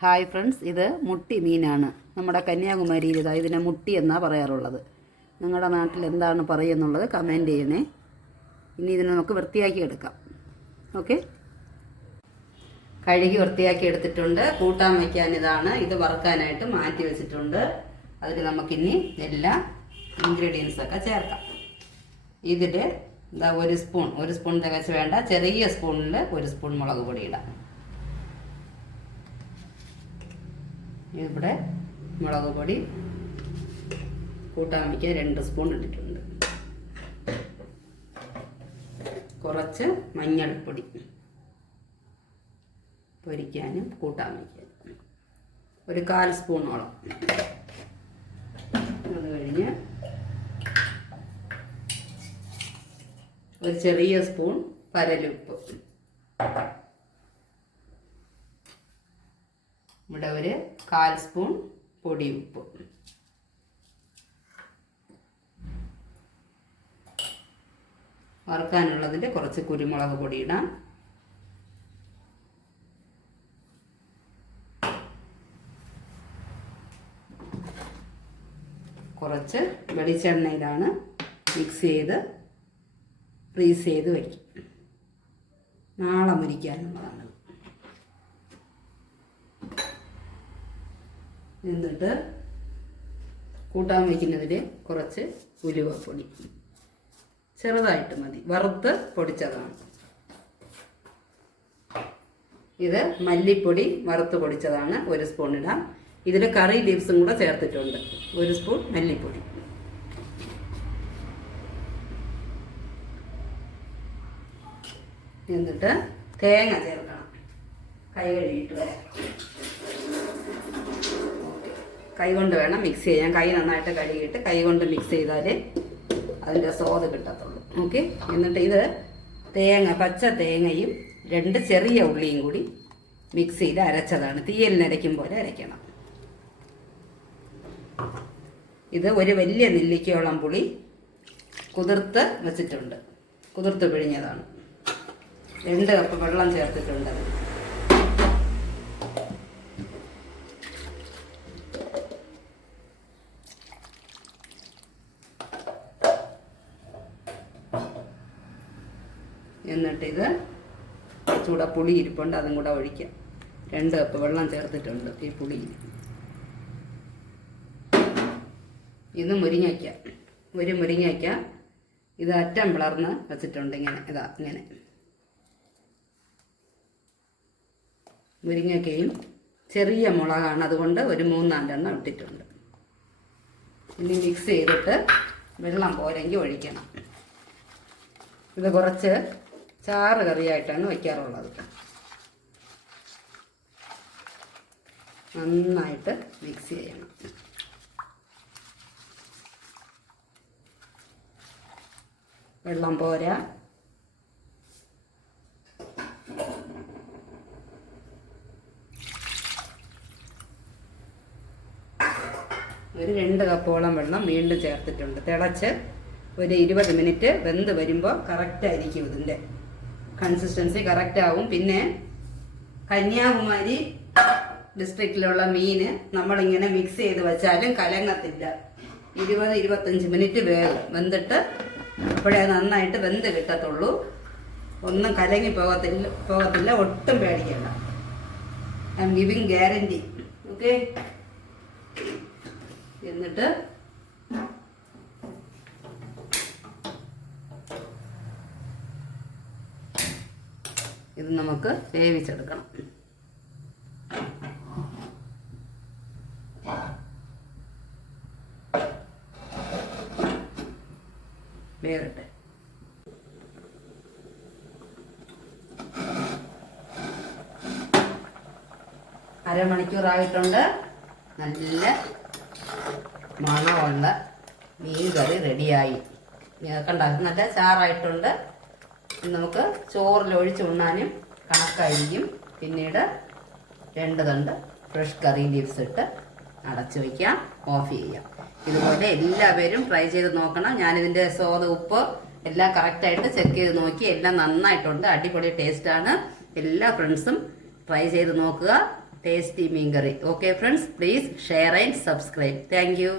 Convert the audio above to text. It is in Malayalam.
ഹായ് ഫ്രണ്ട്സ്, ഇത് മുട്ടി മീനാണ്. നമ്മുടെ കന്യാകുമാരിയിൽ ഇതിനെ മുട്ടി എന്നാണ് പറയാറുള്ളത്. നിങ്ങളുടെ നാട്ടിൽ എന്താണ് പറയുന്നുള്ളത് കമൻറ്റ് ചെയ്യണേ. ഇനി ഇതിനെ നമുക്ക് വൃത്തിയാക്കി എടുക്കാം. ഓക്കെ, കഴുകി വൃത്തിയാക്കി എടുത്തിട്ടുണ്ട്. കൂട്ടാൻ വയ്ക്കാൻ ഇതാണ്. ഇത് വറുക്കാനായിട്ട് മാറ്റി വെച്ചിട്ടുണ്ട്. അതിൽ നമുക്കിനി എല്ലാ ഇൻഗ്രീഡിയൻസൊക്കെ ചേർക്കാം. ഇതിൽ ഇതാ ഒരു സ്പൂൺ തികച്ച് വേണ്ട, ചെറിയ സ്പൂണിൽ 1 സ്പൂൺ മുളക് പൊടി ഇടാം. ഇവിടെ മുളക് പൊടി കൂട്ടാൻ വയ്ക്കാൻ 2 സ്പൂൺ ഇട്ടിട്ടുണ്ട്. കുറച്ച് മഞ്ഞൾപ്പൊടി പൊരിക്കാനും കൂട്ടാൻ വയ്ക്കാനും ഒരു 1/4 സ്പൂണോളം. അത് കഴിഞ്ഞ് ഒരു ചെറിയ സ്പൂൺ പരലുപ്പ്, ഇവിടെ ഒരു 1/4 സ്പൂൺ പൊടിയുപ്പ്, വറുക്കാനുള്ളതിൻ്റെ കുറച്ച് കുരുമുളക് പൊടി ഇടാം. കുറച്ച് വെളിച്ചെണ്ണയിലാണ് മിക്സ് ചെയ്ത് ഫ്രീസ് ചെയ്ത് വയ്ക്കും. നാളെ മുരിക്കാനുള്ളതാണ്. എന്നിട്ട് കൂട്ടാൻ വയ്ക്കുന്നതിൽ കുറച്ച് ഉലുവപ്പൊടി ചെറുതായിട്ട് മതി, വറുത്ത് പൊടിച്ചതാണ്. ഇത് മല്ലിപ്പൊടി വറുത്ത് പൊടിച്ചതാണ്, 1 സ്പൂൺ ഇടാം. ഇതിൽ കറി ലീവ്സും കൂടെ ചേർത്തിട്ടുണ്ട്, 1 സ്പൂൺ മല്ലിപ്പൊടി. എന്നിട്ട് തേങ്ങ ചേർക്കണം. കൈ കഴുകിയിട്ട് വരാം. കൈ കൊണ്ട് വേണം മിക്സ് ചെയ്യാൻ. കൈ നന്നായിട്ട് കഴുകിയിട്ട് കൈ കൊണ്ട് മിക്സ് ചെയ്താൽ അതിൻ്റെ സ്വാദ് കിട്ടത്തുള്ളൂ. ഓക്കെ, എന്നിട്ട് ഇത് പച്ച തേങ്ങയും 2 ചെറിയ ഉള്ളിയും കൂടി മിക്സ് ചെയ്ത് അരച്ചതാണ്. തീയലിനരയ്ക്കും പോലെ അരയ്ക്കണം. ഇത് ഒരു വലിയ നെല്ലിക്കയോളം പുളി കുതിർത്ത് വെച്ചിട്ടുണ്ട്, കുതിർത്ത് പിഴിഞ്ഞതാണ്. 2 കപ്പ് വെള്ളം ചേർത്തിട്ടുണ്ട്. എന്നിട്ടിത് ചൂട പുളി ഇരിപ്പുണ്ട്, അതും കൂടെ ഒഴിക്കാം. 2 കപ്പ് വെള്ളം ചേർത്തിട്ടുണ്ട് ഈ പുളിയിൽ. ഇത് മുരിങ്ങയ്ക്ക, ഒരു മുരിങ്ങയ്ക്ക ഇത് അറ്റം പിളർന്ന് വെച്ചിട്ടുണ്ട്. ഇങ്ങനെ മുരിങ്ങയ്ക്കയും ചെറിയ മുളകാണ്, അതുകൊണ്ട് ഒരു 3-4 എണ്ണം ഇട്ടിട്ടുണ്ട്. ഇനി മിക്സ് ചെയ്തിട്ട് വെള്ളം പോരെങ്കിൽ ഒഴിക്കണം. ഇത് കുറച്ച് ചാറ് കറിയായിട്ടാണ് വയ്ക്കാറുള്ളത്. നന്നായിട്ട് മിക്സ് ചെയ്യണം. വെള്ളം പോരാ. ഒരു 2 കപ്പോളം വെള്ളം വീണ്ടും ചേർത്തിട്ടുണ്ട്. തിളച്ച് ഒരു 20 മിനിറ്റ് വെന്ത് വരുമ്പോൾ കറക്റ്റായിരിക്കും. ഇതിൻ്റെ കൺസിസ്റ്റൻസി കറക്റ്റ് ആവും. പിന്നെ കന്യാകുമാരി ഡിസ്ട്രിക്റ്റിലുള്ള മീന് നമ്മളിങ്ങനെ മിക്സ് ചെയ്ത് വെച്ചാലും കലങ്ങത്തില്ല. 20-25 മിനിറ്റ് വെന്തിട്ട് അപ്പോഴേ നന്നായിട്ട് വെന്ത് കിട്ടത്തുള്ളൂ. ഒന്നും കലങ്ങി പോകത്തില്ല. ഒട്ടും പേടിക്കണ്ട. I M giving guarantee. Okay, എന്നിട്ട് ഇത് നമുക്ക് വേവിച്ചെടുക്കണം. വേറട്ടെ. അരമണിക്കൂറായിട്ടുണ്ട്. നല്ല മണമുള്ള മീൻ കറി റെഡിയായി. കണ്ട, നല്ല ചാറായിട്ടുണ്ട്. നമുക്ക് ചോറിലൊഴിച്ച് ഉണ്ണാനും കണക്കായിരിക്കും. പിന്നീട് 2 തണ്ട് ഫ്രഷ് കറി ലീവ്സ് ഇട്ട് അടച്ചു വയ്ക്കാം, ഓഫ് ചെയ്യാം. ഇതുപോലെ എല്ലാവരും ട്രൈ ചെയ്ത് നോക്കണം. ഞാനിതിൻ്റെ സ്വാദ്, ഉപ്പ് എല്ലാം കറക്റ്റായിട്ട് ചെക്ക് ചെയ്ത് നോക്കി. എല്ലാം നന്നായിട്ടുണ്ട്, അടിപൊളി ടേസ്റ്റാണ്. എല്ലാ ഫ്രണ്ട്സും ട്രൈ ചെയ്ത് നോക്കുക. ടേസ്റ്റി മീൻകറി. Okay friends, please share and subscribe. Thank you.